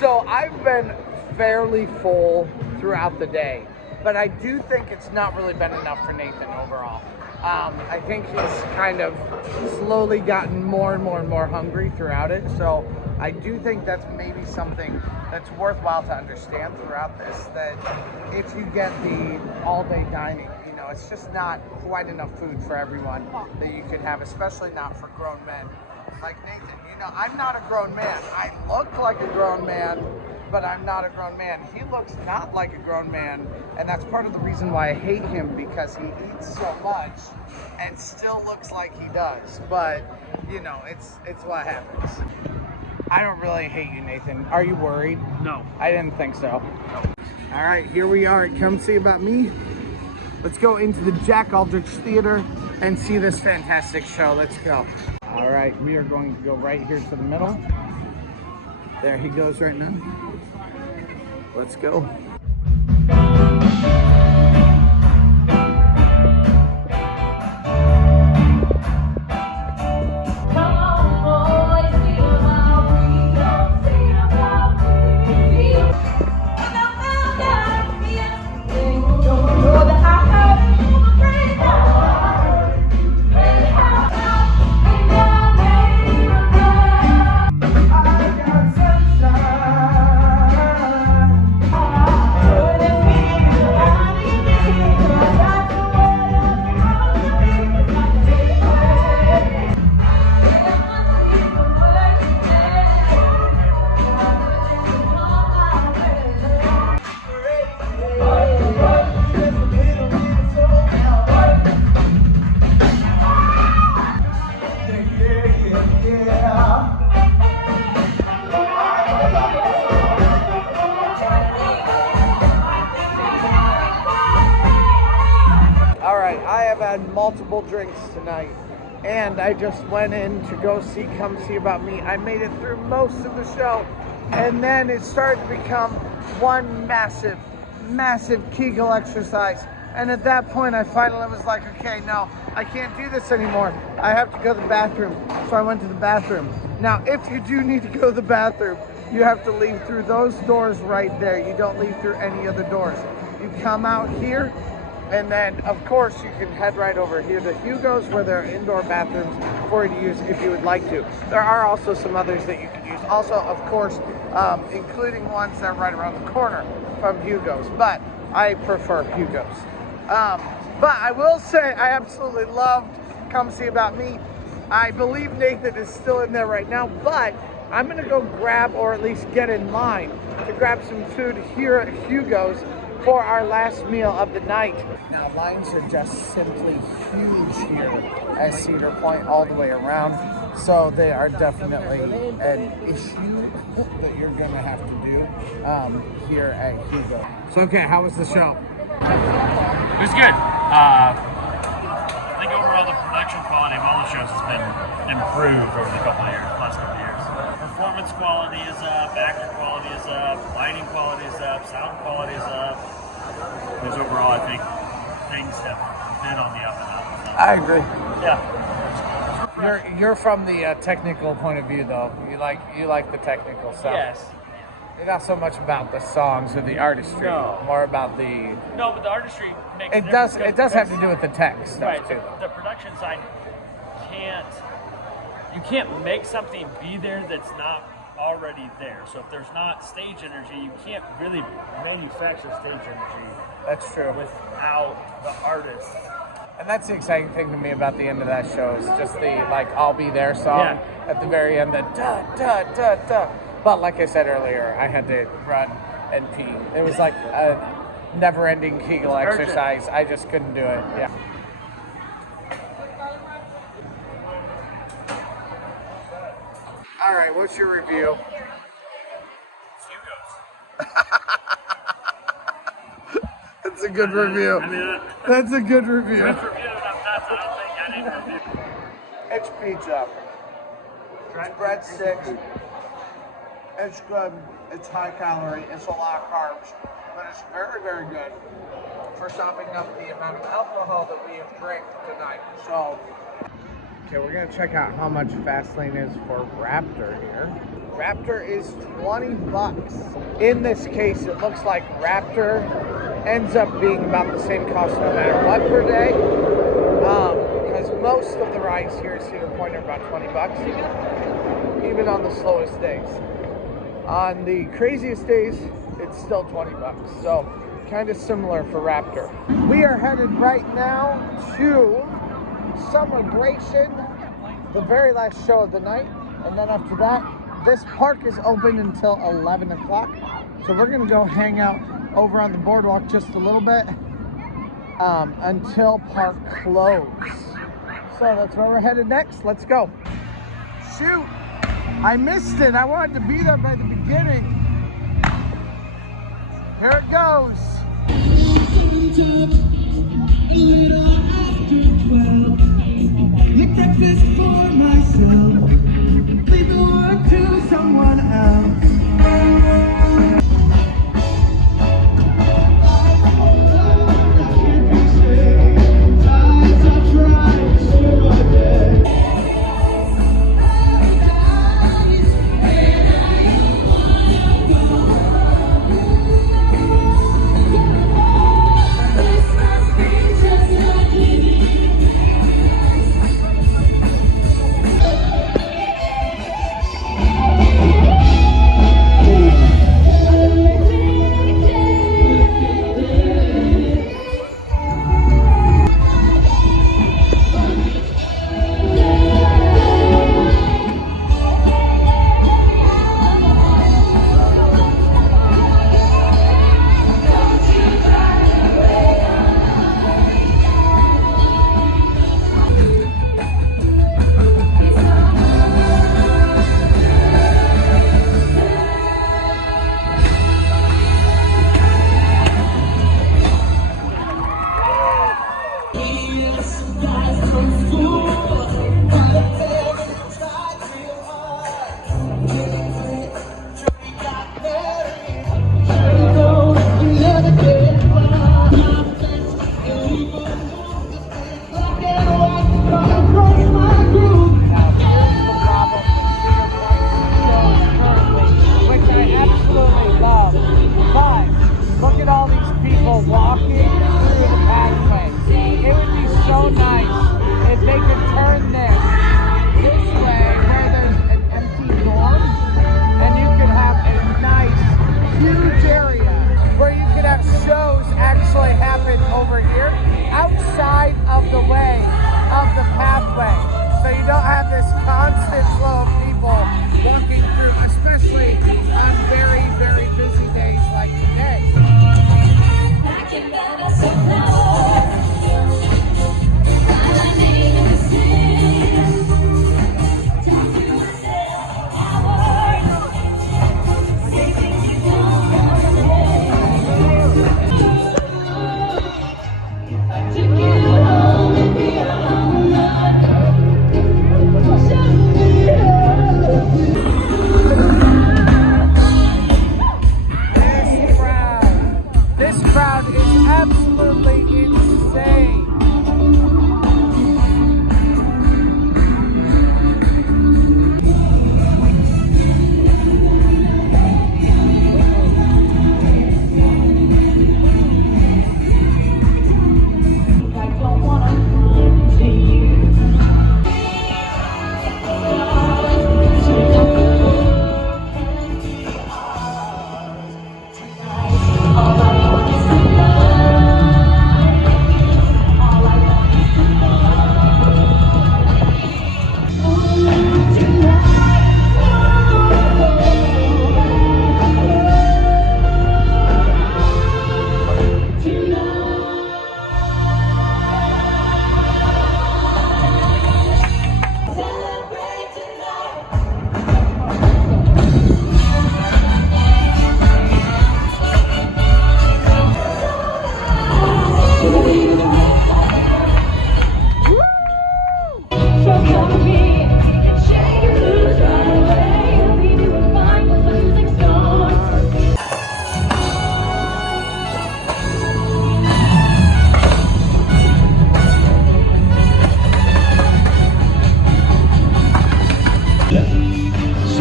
So I've been fairly full throughout the day, but I do think it's not really been enough for Nathan overall. I think he's kind of slowly gotten more and more hungry throughout it, so I do think that's maybe something that's worthwhile to understand throughout this, that if you get the all-day dining, it's just not quite enough food for everyone that you could have, especially not for grown men. Like Nathan, I'm not a grown man. I look like a grown man, but I'm not a grown man. He looks not like a grown man, and that's part of the reason why I hate him, because he eats so much and still looks like he does. But, it's what happens. I don't really hate you, Nathan. Are you worried? No. I didn't think so. All right, here we are at Come See About Me. Let's go into the Jack Aldrich Theater and see this fantastic show. Let's go. All right, we are going to go right here to the middle. There he goes right now. Let's go. Multiple drinks tonight, and I just went in to go see Come See About Me. I made it through most of the show, and then it started to become one massive Kegel exercise. And at that point, I finally was like, okay, no, I can't do this anymore. I have to go to the bathroom. So I went to the bathroom. Now, if you do need to go to the bathroom, you have to leave through those doors right there. You don't leave through any other doors. You come out here, and then, of course, you can head right over here to Hugo's, where there are indoor bathrooms for you to use if you would like to. There are also some others that you can use. Also, of course, including ones that are right around the corner from Hugo's. But I prefer Hugo's. But I will say I absolutely loved Come See About Me. I believe Nathan is still in there right now, but I'm going to go grab, or at least get in line, to grab some food here at Hugo's for our last meal of the night. Now, lines are just simply huge here at Cedar Point all the way around, so they are definitely an issue that you're going to have to do here at Hugo. So, okay, how was the show? It was good. I think overall the production quality of all the shows has been improved over the last couple of years. Performance quality is up, actor quality is up, lighting quality is up, sound quality is up. Because overall, I think things have been on the up and up. So. I agree. Yeah. You're from the technical point of view, though. You like the technical stuff. Yes. You're not so much about the songs or the artistry. No. More about the. No, but the artistry makes. It does. It does have to do with the text stuff right, too. The production side you can't make something be there that's not already there. So if there's not stage energy, you can't really manufacture stage energy. That's true. Without the artist. And that's the exciting thing to me about the end of that show is just the I'll Be There song at the very end, the da da da da. But like I said earlier, I had to run and pee. It was like a never-ending Kegel exercise. I just couldn't do it. Yeah. All right, what's your review? That's a good review. That's a good review. It's pizza. It's breadsticks. It's good. It's high calorie. It's a lot of carbs. But it's very, very good for sopping up the amount of alcohol that we have drank tonight. So, okay, we're going to check out how much Fastlane is for Raptor here. Raptor is $20. In this case, it looks like Raptor ends up being about the same cost no matter what per day. Because most of the rides here at Cedar Point are about $20, even on the slowest days. On the craziest days, it's still $20. So, kind of similar for Raptor. We are headed right now to Celebration, the very last show of the night. And then after that, this park is open until 11 o'clock. So we're going to go hang out over on the boardwalk just a little bit until park close. So that's where we're headed next. Let's go. Shoot. I missed it. I wanted to be there by the beginning. Here it goes. Make breakfast for myself. Leave the work to someone else.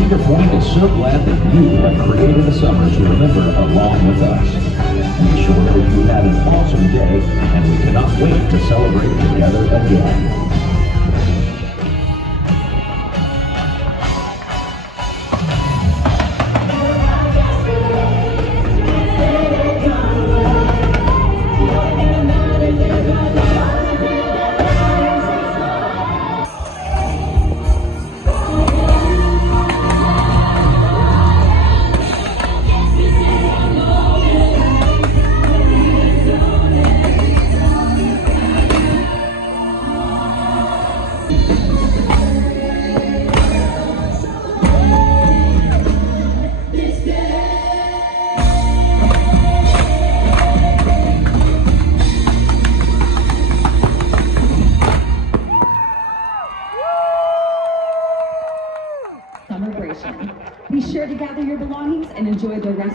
Cedar Point is so glad that you have created a summer to remember along with us. We sure hope you had an awesome day, and we cannot wait to celebrate together again.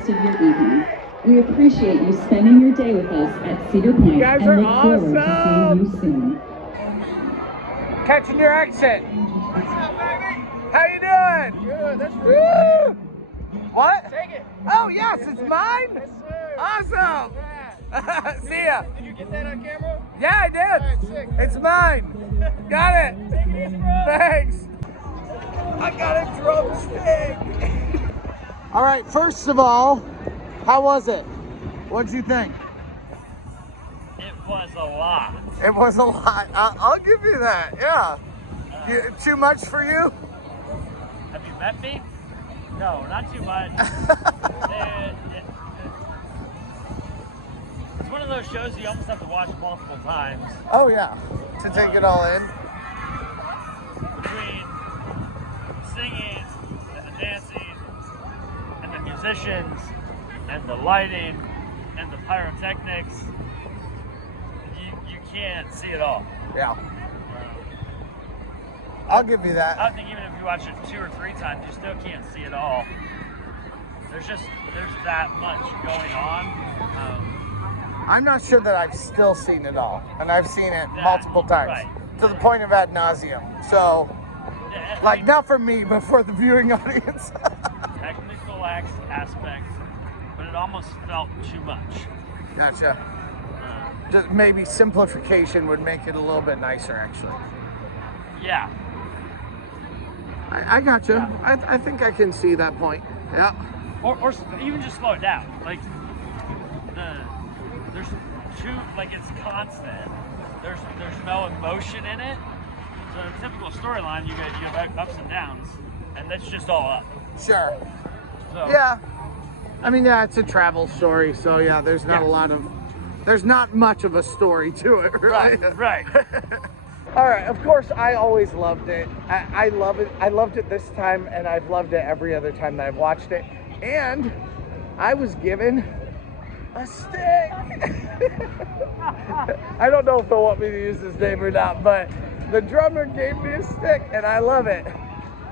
rest of your evening. We appreciate you spending your day with us at Cedar Point. You guys and are look forward to awesome. seeing you soon. Catching your exit. What's up, baby? How you doing? Good, that's Woo! What? Take it. Oh, yes, it's mine? Yes, sir. Awesome. Yeah. See ya. Did you get that on camera? Yeah, I did. Alright, sick. It's mine. Got it. Take it, bro. Thanks. I got a drumstick. All right, first of all, how was it? What'd you think? It was a lot. It was a lot. I'll give you that. Yeah. Too much for you? Have you met me? No, not too much. It's one of those shows you almost have to watch multiple times. Oh yeah, to take it all in. Between the singing and the dancing and the musicians and the lighting and the pyrotechnics, you can't see it all. Yeah. I'll give you that. I think even if you watch it 2 or 3 times, you still can't see it all. There's that much going on. I'm not sure that I've still seen it all, and I've seen it multiple times, right. to the point of ad nauseum. So, Yeah, I like, mean, not for me, but for the viewing audience. technical aspect, but it almost felt too much. Gotcha. Just maybe simplification would make it a little bit nicer, actually. Yeah. I gotcha. I think I can see that point. Yeah. Or even just slow it down. Like there's it's constant. There's no emotion in it. So in a typical storyline, you have ups and downs, and that's just all up. Sure. So, Yeah. I mean, yeah, it's a travel story, so yeah, there's not there's not much of a story to it, really. Right. All right, of course, I always loved it. I love it. I loved it this time, and I've loved it every other time that I've watched it. And I was given a stick. I don't know if they'll want me to use his name or not, but the drummer gave me a stick, and I love it.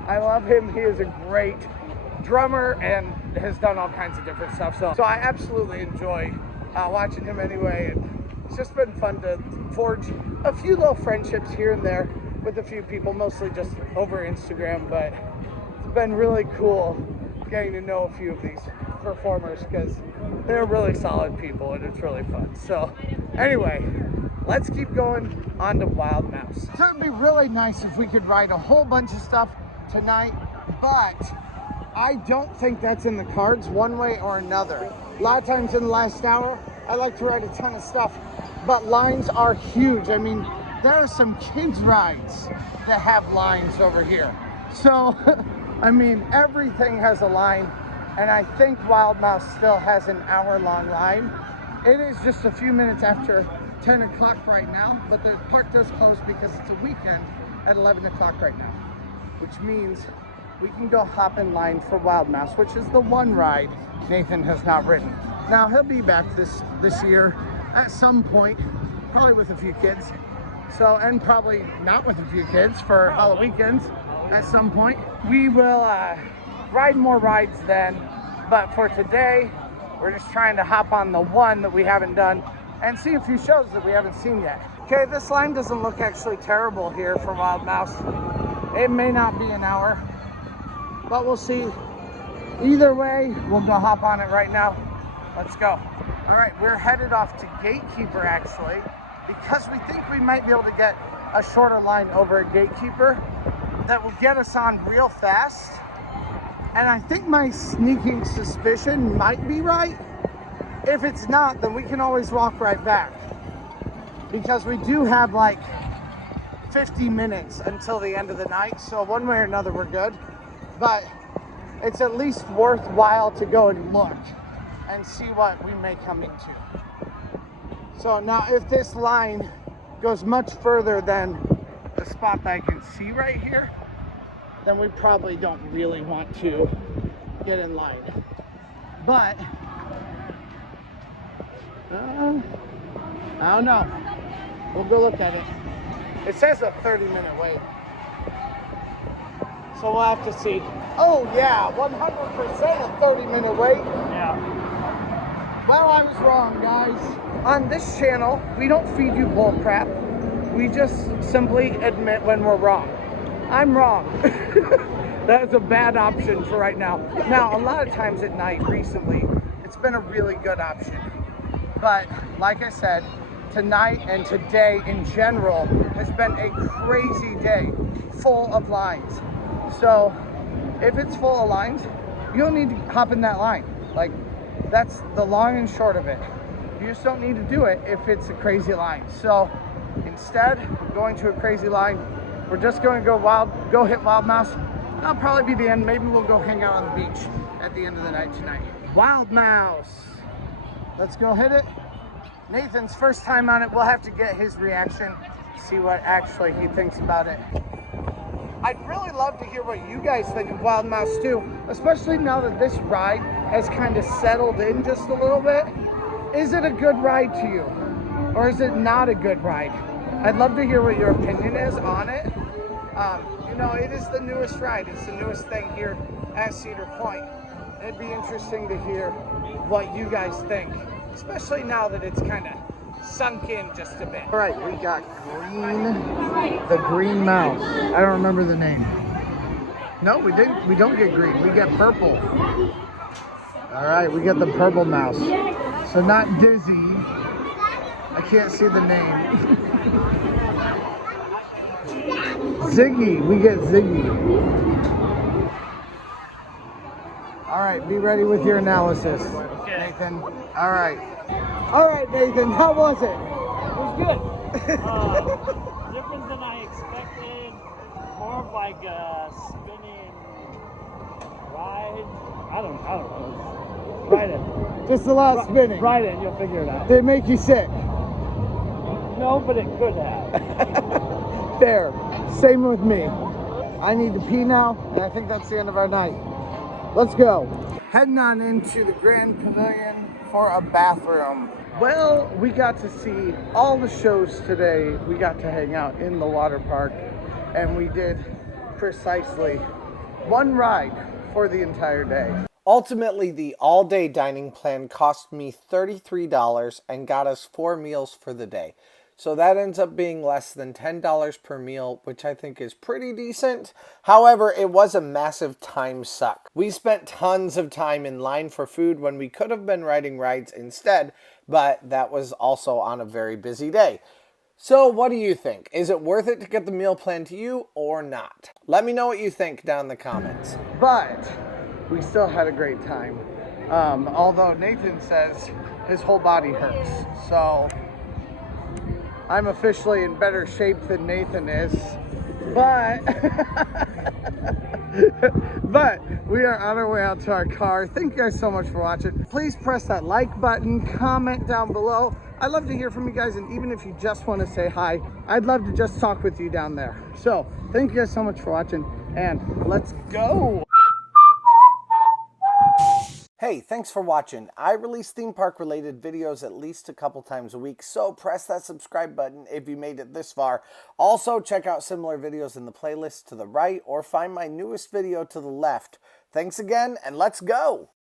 I love him. He is a great drummer and has done all kinds of different stuff. So I absolutely enjoy watching him anyway. And it's just been fun to forge a few little friendships here and there with a few people, mostly just over Instagram, but it's been really cool getting to know a few of these performers because they're really solid people and it's really fun. So anyway, let's keep going on to Wild Mouse. So it'd be really nice if we could ride a whole bunch of stuff tonight, but I don't think that's in the cards one way or another. A lot of times in the last hour, I like to ride a ton of stuff, but lines are huge. I mean, there are some kids rides that have lines over here. So, I mean, everything has a line, and I think Wild Mouse still has an hour-long line. It is just a few minutes after 10 o'clock right now, but the park does close because it's a weekend at 11 o'clock right now, which means we can go hop in line for Wild Mouse, which is the one ride Nathan has not ridden. Now, he'll be back this year at some point, probably with a few kids. So, and probably not with a few kids for Halloween at some point. We will ride more rides then, but for today, we're just trying to hop on the one that we haven't done and see a few shows that we haven't seen yet. Okay, this line doesn't look actually terrible here for Wild Mouse. It may not be an hour, but we'll see. Either way, we'll go hop on it right now. Let's go. All right, we're headed off to Gatekeeper actually, because we think we might be able to get a shorter line over at Gatekeeper that will get us on real fast. And I think my sneaking suspicion might be right. If it's not, then we can always walk right back, because we do have like 50 minutes until the end of the night. So one way or another, we're good. But it's at least worthwhile to go and look and see what we may come into. So now if this line goes much further than the spot that I can see right here, then we probably don't really want to get in line. But I don't know. We'll go look at it. It says a 30-minute wait. So we'll have to see. Oh yeah, 100% a 30-minute wait. Yeah. Well, I was wrong, guys. On this channel, we don't feed you bull crap. We just simply admit when we're wrong. I'm wrong. That's a bad option for right now. Now, a lot of times at night recently, it's been a really good option. But like I said, tonight and today in general has been a crazy day, full of lines. So if it's full of lines, you don't need to hop in that line. Like, that's the long and short of it. You just don't need to do it if it's a crazy line. So instead of going to a crazy line, we're just going to go hit Wild Mouse. That'll probably be the end. Maybe we'll go hang out on the beach at the end of the night tonight. Wild Mouse. Let's go hit it. Nathan's first time on it. We'll have to get his reaction, see what actually he thinks about it. I'd really love to hear what you guys think of Wild Mouse too, especially now that this ride has kind of settled in just a little bit. Is it a good ride to you? Or is it not a good ride? I'd love to hear what your opinion is on it. You know, it is the newest ride. It's the newest thing here at Cedar Point. It'd be interesting to hear what you guys think, especially now that it's kind of sunk in just a bit. All right, we got the green mouse. I don't remember the name. No, we didn't. We don't get green. We get purple. All right, we get the purple mouse. So not Dizzy. I can't see the name. Ziggy. We get Ziggy. All right, be ready with your analysis, Nathan. All right. All right, Nathan, how was it? It was good. Different than I expected. More of like a spinning ride. I don't know. Ride it. Just a lot of spinning. Ride it and you'll figure it out. Did it make you sick? No, but it could have. Fair. Same with me. I need to pee now, and I think that's the end of our night. Let's go. Heading on into the Grand Pavilion for a bathroom. Well, we got to see all the shows today. We got to hang out in the water park, and we did precisely one ride for the entire day. Ultimately, the all-day dining plan cost me $33 and got us 4 meals for the day. So that ends up being less than $10 per meal, which I think is pretty decent. However, it was a massive time suck. We spent tons of time in line for food when we could have been riding rides instead, but that was also on a very busy day. So what do you think? Is it worth it to get the meal plan to you or not? Let me know what you think down in the comments. But we still had a great time. Although Nathan says his whole body hurts. So I'm officially in better shape than Nathan is, but we are on our way out to our car. Thank you guys so much for watching. Please press that like button, comment down below. I'd love to hear from you guys, and even if you just want to say hi, I'd love to just talk with you down there. So thank you guys so much for watching, and let's go. Hey, thanks for watching. I release theme park related videos at least a couple times a week, so press that subscribe button if you made it this far. Also, check out similar videos in the playlist to the right or find my newest video to the left. Thanks again, and let's go!